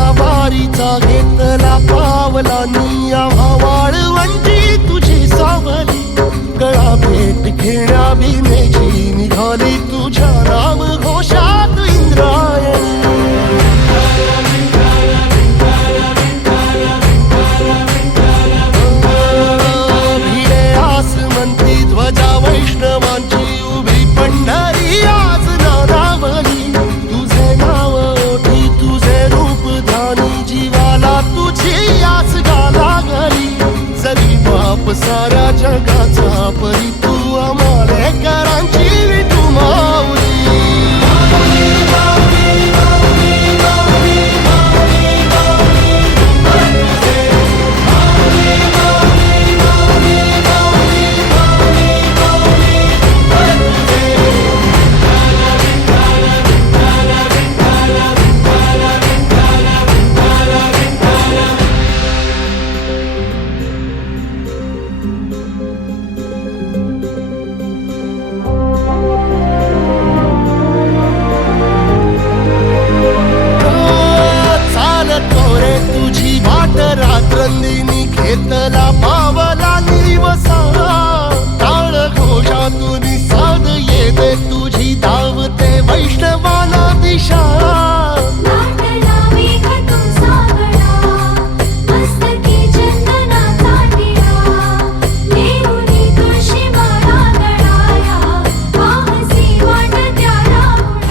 तुझा वारीचा घेतला पावलांनी आम्हा वाळवंटी तुझी सावली गळा भेट घेण्या भीमेची निघाली तुझ्या नाम घोषात इंद्रायणी भिडे आसमंती ध्वजा वैष्णवांची उभी पंढरी आज नादावली तुझे नाव ओठी तुझे रूप ध्यानी जीवाला तुझी आस गाला गली जरी बाप साऱ्या जगाचा परी तू आम्हाले करांची विठू माऊली रात्रंदिनी घेतला